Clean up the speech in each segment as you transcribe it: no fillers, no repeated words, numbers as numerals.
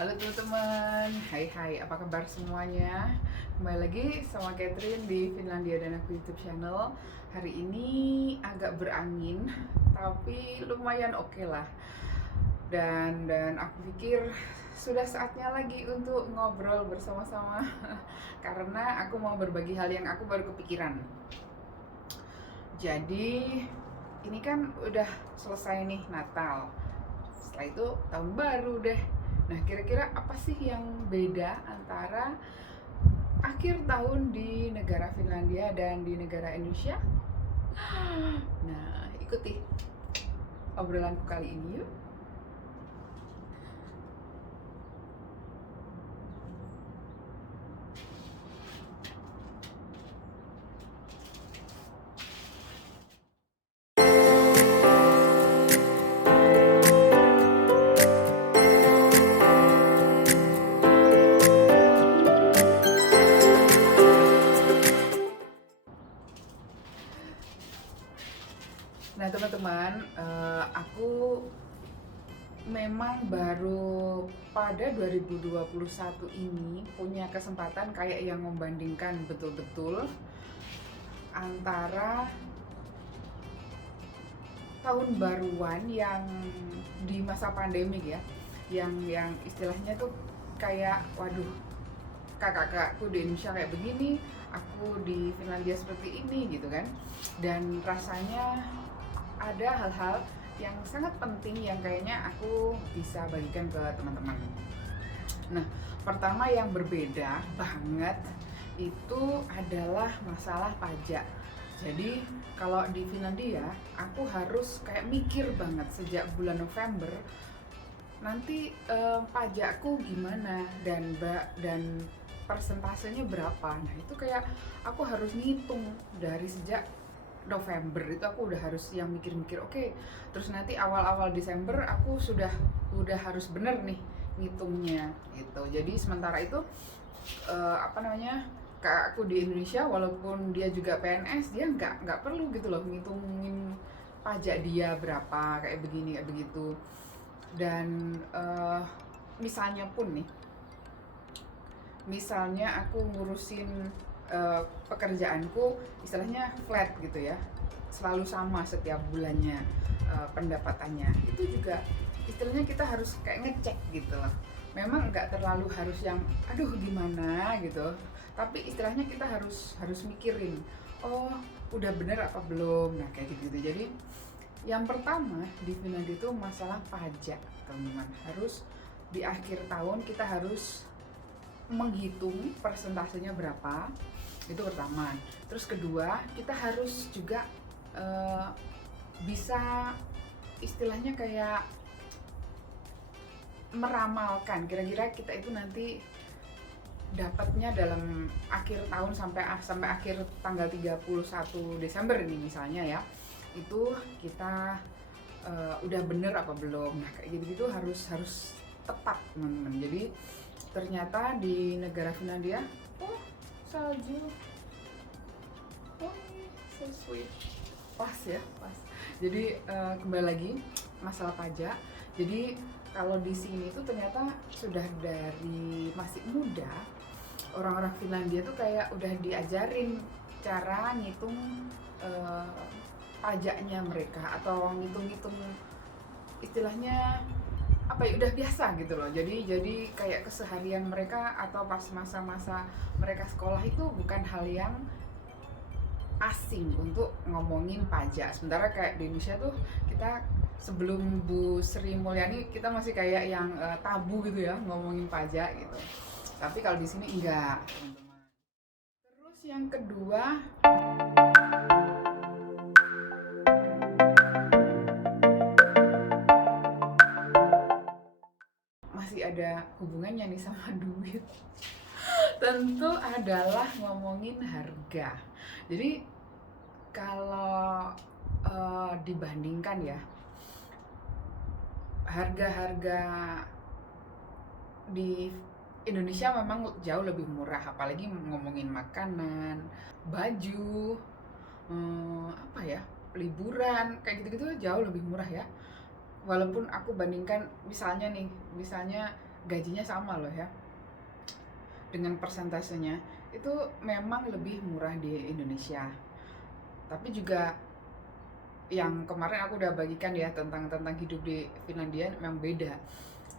Halo teman-teman, hai apa kabar semuanya? Kembali lagi sama Catherine di Finlandia dan Aku YouTube channel. Hari ini agak berangin, tapi lumayan oke lah. Dan aku pikir sudah saatnya lagi untuk ngobrol bersama-sama karena aku mau berbagi hal yang aku baru kepikiran. Jadi ini kan udah selesai nih Natal. Setelah itu tahun baru deh. Nah, kira-kira apa sih yang beda antara akhir tahun di negara Finlandia dan di negara Indonesia? Nah, ikuti obrolanku kali ini yuk. Nah, teman-teman, aku memang baru pada 2021 ini punya kesempatan kayak yang membandingkan betul-betul antara tahun baruan yang di masa pandemik ya, yang istilahnya tuh kayak waduh, kakak-kakakku di Indonesia kayak begini, aku di Finlandia seperti ini gitu kan. Dan rasanya ada hal-hal yang sangat penting yang kayaknya aku bisa bagikan ke teman-teman. Nah, pertama yang berbeda banget itu adalah masalah pajak. Jadi kalau di Finlandia, aku harus kayak mikir banget sejak bulan November nanti pajakku gimana dan persentasenya berapa. Nah, itu kayak aku harus ngitung dari sejak November itu aku udah harus yang mikir-mikir oke, terus nanti awal-awal Desember aku udah harus bener nih ngitungnya gitu. Jadi sementara itu apa namanya, kakakku di Indonesia walaupun dia juga PNS, dia nggak perlu gitu loh ngitungin pajak dia berapa kayak begini kayak begitu. Dan misalnya pun nih, misalnya aku ngurusin pekerjaanku istilahnya flat gitu ya, selalu sama setiap bulannya pendapatannya, itu juga istilahnya kita harus kayak ngecek gitu loh. Memang nggak terlalu harus yang aduh gimana gitu, tapi istilahnya kita harus mikirin, oh udah bener apa belum, nah kayak gitu. Jadi yang pertama di Finlandia itu masalah pajak, teman-teman. Harus di akhir tahun kita harus menghitung persentasenya berapa, itu pertama. Terus kedua, kita harus juga uh, bisa istilahnya kayak meramalkan kira-kira kita itu nanti dapatnya dalam akhir tahun sampai akhir tanggal 31 Desember ini misalnya ya, itu kita udah bener apa belum. Nah kayak gitu-gitu harus tepat teman-teman. Jadi ternyata di negara Finlandia, oh salju, oh so sweet, pas ya pas. Jadi kembali lagi masalah pajak. Jadi kalau di sini tuh ternyata sudah dari masih muda orang-orang Finlandia tuh kayak udah diajarin cara ngitung uh, pajaknya mereka, atau ngitung-ngitung istilahnya apa ya, udah biasa gitu loh. Jadi kayak keseharian mereka atau pas masa-masa mereka sekolah itu bukan hal yang asing untuk ngomongin pajak. Sementara kayak di Indonesia tuh kita sebelum Bu Sri Mulyani kita masih kayak yang tabu gitu ya ngomongin pajak gitu. Tapi kalau di sini enggak, teman-teman. Terus yang kedua, masih ada hubungannya nih sama duit. Tentu adalah ngomongin harga. Jadi kalau dibandingkan ya, harga-harga di Indonesia memang jauh lebih murah, apalagi ngomongin makanan, baju, apa ya, liburan kayak gitu-gitu jauh lebih murah ya. Walaupun aku bandingkan misalnya nih, misalnya gajinya sama loh ya, dengan persentasenya itu memang lebih murah di Indonesia. Tapi juga yang kemarin aku udah bagikan ya tentang hidup di Finlandia memang beda,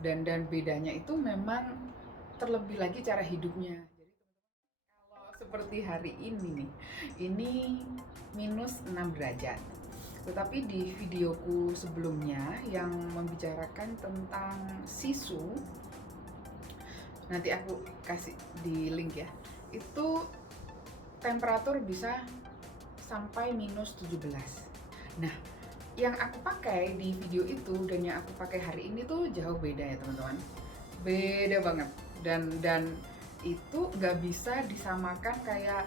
dan bedanya itu memang terlebih lagi cara hidupnya. Jadi kalau seperti hari ini nih, ini minus 6 derajat. Tetapi di videoku sebelumnya yang membicarakan tentang sisu, nanti aku kasih di link ya, itu temperatur bisa sampai minus 17. Nah, yang aku pakai di video itu dan yang aku pakai hari ini tuh jauh beda ya teman-teman. Beda banget. Dan itu nggak bisa disamakan kayak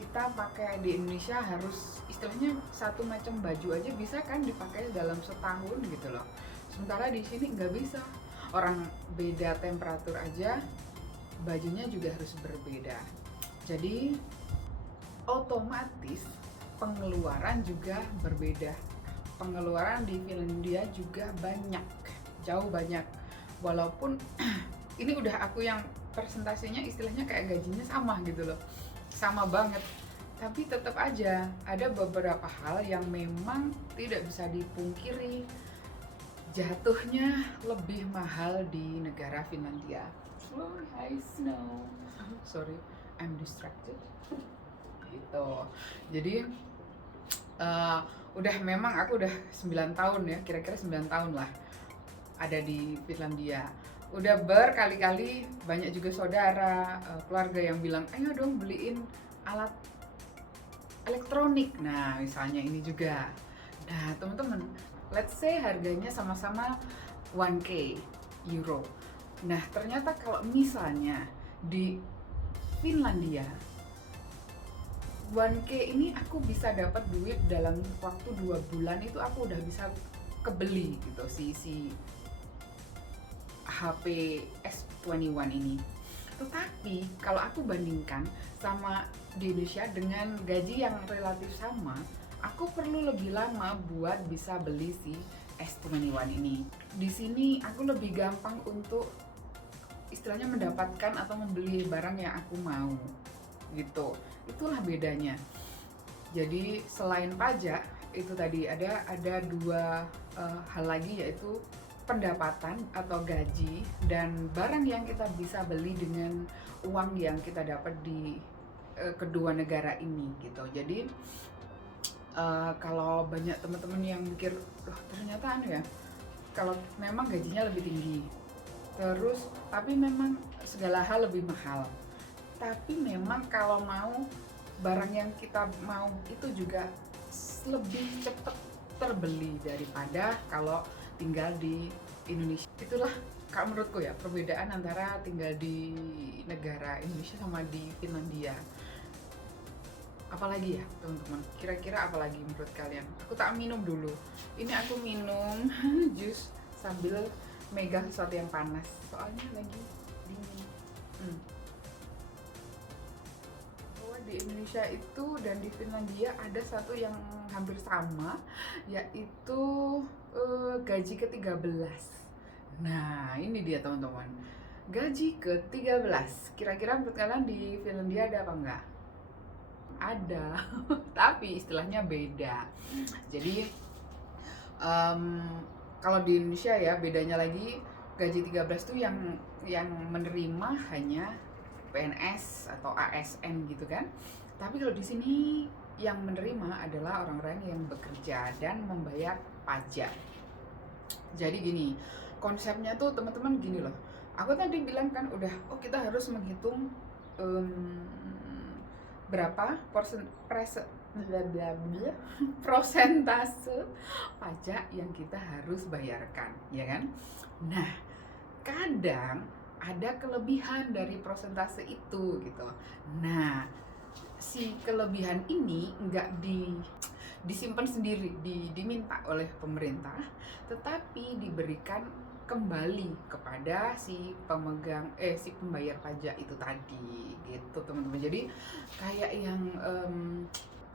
kita pakai di Indonesia harus istilahnya satu macam baju aja bisa kan dipakai dalam setahun gitu loh. Sementara di sini nggak bisa. Orang beda temperatur aja bajunya juga harus berbeda. Jadi otomatis pengeluaran juga berbeda. Pengeluaran di Finlandia juga banyak, jauh banyak. Walaupun ini udah aku yang presentasinya istilahnya kayak gajinya sama gitu loh, sama banget. Tapi tetap aja ada beberapa hal yang memang tidak bisa dipungkiri, jatuhnya lebih mahal di negara Finlandia. Oh, hi Snow. Sorry, I'm distracted. Gitu. Jadi udah memang aku udah 9 tahun ya, kira-kira 9 tahun lah ada di Finlandia. Udah berkali-kali banyak juga saudara, keluarga yang bilang, ayo dong beliin alat elektronik. Nah, misalnya ini juga. Nah, teman-teman, let's say harganya sama-sama 1K euro. Nah, ternyata kalau misalnya di Finlandia 1K ini aku bisa dapat duit dalam waktu 2 bulan itu aku udah bisa kebeli gitu si HP S21 ini. Tetapi kalau aku bandingkan sama di Indonesia dengan gaji yang relatif sama, aku perlu lebih lama buat bisa beli si S21 ini. Di sini aku lebih gampang untuk istilahnya mendapatkan atau membeli barang yang aku mau gitu. Itulah bedanya. Jadi selain pajak itu tadi ada dua hal lagi, yaitu pendapatan atau gaji dan barang yang kita bisa beli dengan uang yang kita dapat di kedua negara ini gitu. Jadi kalau banyak teman-teman yang mikir, loh ternyata ya, kalau memang gajinya lebih tinggi, terus tapi memang segala hal lebih mahal. Tapi memang kalau mau barang yang kita mau itu juga lebih cepat terbeli daripada kalau tinggal di Indonesia. Itulah kalau menurutku ya perbedaan antara tinggal di negara Indonesia sama di Finlandia. Apalagi ya teman-teman, kira-kira apalagi menurut kalian? Aku tak minum dulu. Ini aku minum jus sambil megang sesuatu yang panas, soalnya lagi dingin. Di Indonesia itu dan di Finlandia ada satu yang hampir sama, yaitu gaji ke-13. Nah, ini dia teman-teman. Gaji ke-13. Kira-kira menurut kalian di Finlandia ada apa enggak? Ada, tapi istilahnya beda. Jadi kalau di Indonesia ya bedanya lagi, gaji 13 tuh yang menerima hanya PNS atau ASN gitu kan. Tapi kalau di sini yang menerima adalah orang-orang yang bekerja dan membayar pajak. Jadi gini, konsepnya tuh teman-teman gini loh. Aku tadi bilang kan udah, kita harus menghitung berapa prosentase pajak yang kita harus bayarkan, ya kan? Nah, kadang ada kelebihan dari prosentase itu gitu. Nah, si kelebihan ini nggak disimpan sendiri, diminta oleh pemerintah, tetapi diberikan kembali kepada si pembayar pajak itu tadi gitu teman-teman. Jadi kayak yang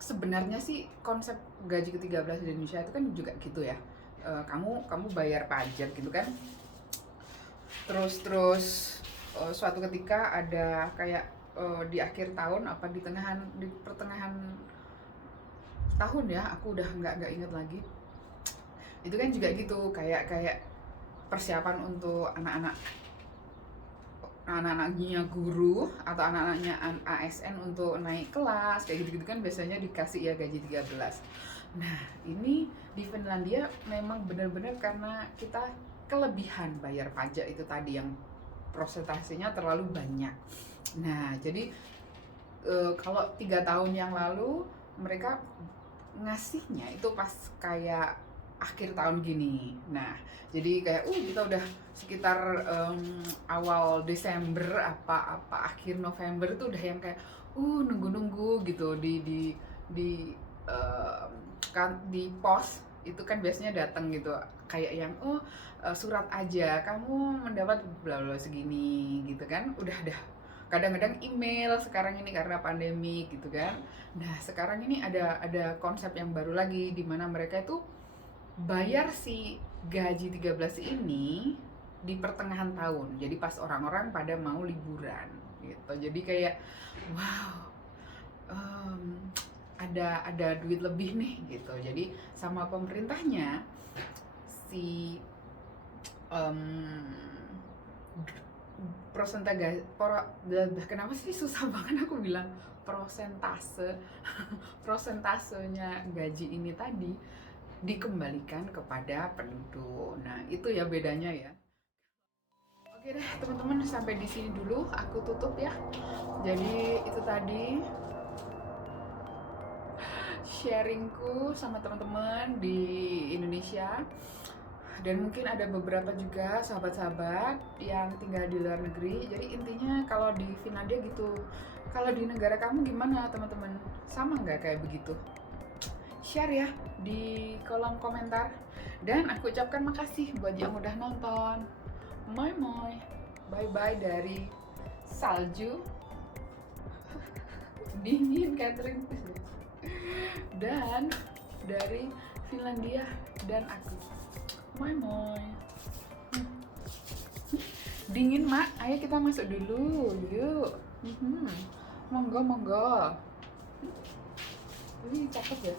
sebenarnya sih konsep gaji ke-13 di Indonesia itu kan juga gitu ya. Kamu bayar pajak gitu kan. Terus suatu ketika ada kayak di akhir tahun apa di pertengahan tahun ya, aku udah nggak inget lagi. Itu kan juga gitu, kayak kayak persiapan untuk anak-anaknya guru atau anak-anaknya ASN untuk naik kelas kayak gitu-gitu kan biasanya dikasih ya gaji 13. Nah, ini di Finlandia memang benar-benar karena kita kelebihan bayar pajak itu tadi yang prosentasenya terlalu banyak. Nah, jadi kalau 3 tahun yang lalu mereka ngasihnya itu pas kayak akhir tahun gini. Nah, jadi kayak kita udah sekitar awal Desember apa akhir November tuh udah yang kayak nunggu-nunggu gitu di kan di pos itu kan biasanya datang gitu kayak yang surat aja kamu mendapat bla bla segini gitu kan udah kadang-kadang email sekarang ini karena pandemi gitu kan. Nah, sekarang ini ada konsep yang baru lagi di mana mereka itu bayar si gaji 13 ini di pertengahan tahun. Jadi pas orang-orang pada mau liburan gitu. Jadi kayak wow, em, ada duit lebih nih gitu. Jadi sama pemerintahnya si em, prosentase kenapa sih susah banget aku bilang prosentase prosentasenya gaji ini tadi dikembalikan kepada penduduk. Nah, itu ya bedanya ya. Oke deh, teman-teman, sampai di sini dulu aku tutup ya. Jadi itu tadi sharingku sama teman-teman di Indonesia. Dan mungkin ada beberapa juga sahabat-sahabat yang tinggal di luar negeri. Jadi intinya kalau di Finlandia gitu. Kalau di negara kamu gimana teman-teman? Sama nggak kayak begitu? Share ya di kolom komentar. Dan aku ucapkan makasih buat yang udah nonton. Moi moi. Bye bye dari salju. Dingin Catherine. Dan dari Finlandia dan aku. Moi moi. Dingin mak, ayo kita masuk dulu, yuk. Monggo monggo. Ini cakep ya.